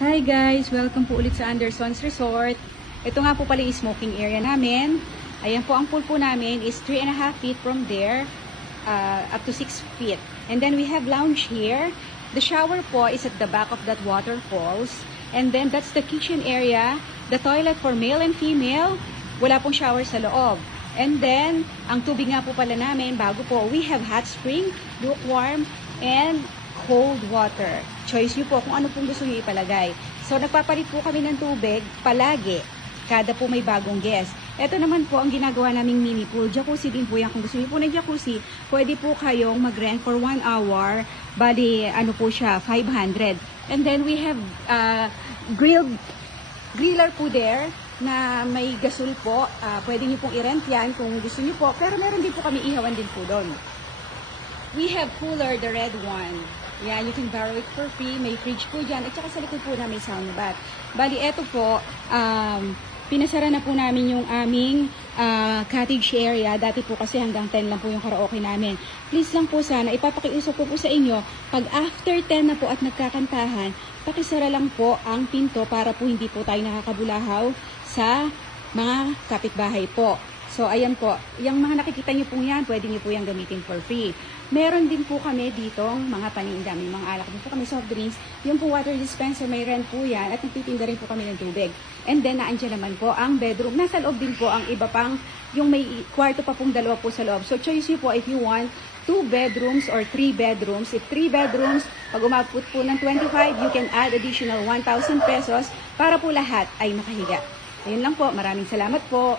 Hi guys! Welcome po ulit sa Anderson's Resort. Ito nga po pala yung smoking area namin. Ayan po, ang pool po namin is 3.5 feet from there up to 6 feet. And then we have lounge here. The shower po is at the back of that waterfalls. And then that's the kitchen area. The toilet for male and female. Wala pong shower sa loob. And then, ang tubig nga po pala namin, bago po, we have hot spring, lukewarm, and cold water. Choice nyo po kung ano pong gusto nyo ipalagay. So, nagpapalit po kami ng tubig palagi. Kada po may bagong guest. Ito naman po ang ginagawa naming mini pool. Jacuzzi din po yan. Kung gusto nyo po ng jacuzzi, pwede po kayong mag-rent for 1 hour. Bali, ano po siya, 500. And then we have griller po there na may gasol po. Pwede nyo pong i-rent yan kung gusto nyo po. Pero meron din po kami ihawan din po doon. We have cooler, the red one. Yan, you can borrow it for free. May fridge po dyan. At saka sa likod po namin sauna bath. Bali, eto po, pinasara na po namin yung aming cottage area. Dati po kasi hanggang 10 lang po yung karaoke namin. Please lang po sana, ipapakiusap ko po sa inyo, pag after 10 na po at nagkakantahan, pakisara lang po ang pinto para po hindi po tayo nakakabulahaw sa mga kapitbahay po. So, ayan po. Yung mga nakikita nyo po yan, pwede nyo po yung gamitin for free. Meron din po kami ditong mga paninda. May mga alak din po kami, soft drinks. Yung po water dispenser, may rent po yan. At nagtitinda rin po kami ng tubig. And then, naandyan naman po ang bedroom. Nasa loob din po ang iba pang, yung may kwarto pa pong dalawa po sa loob. So, choice nyo po if you want 2 bedrooms or 3 bedrooms. If 3 bedrooms, pag umabot po ng 25, you can add additional 1,000 pesos para po lahat ay makahiga. Ayun lang po. Maraming salamat po.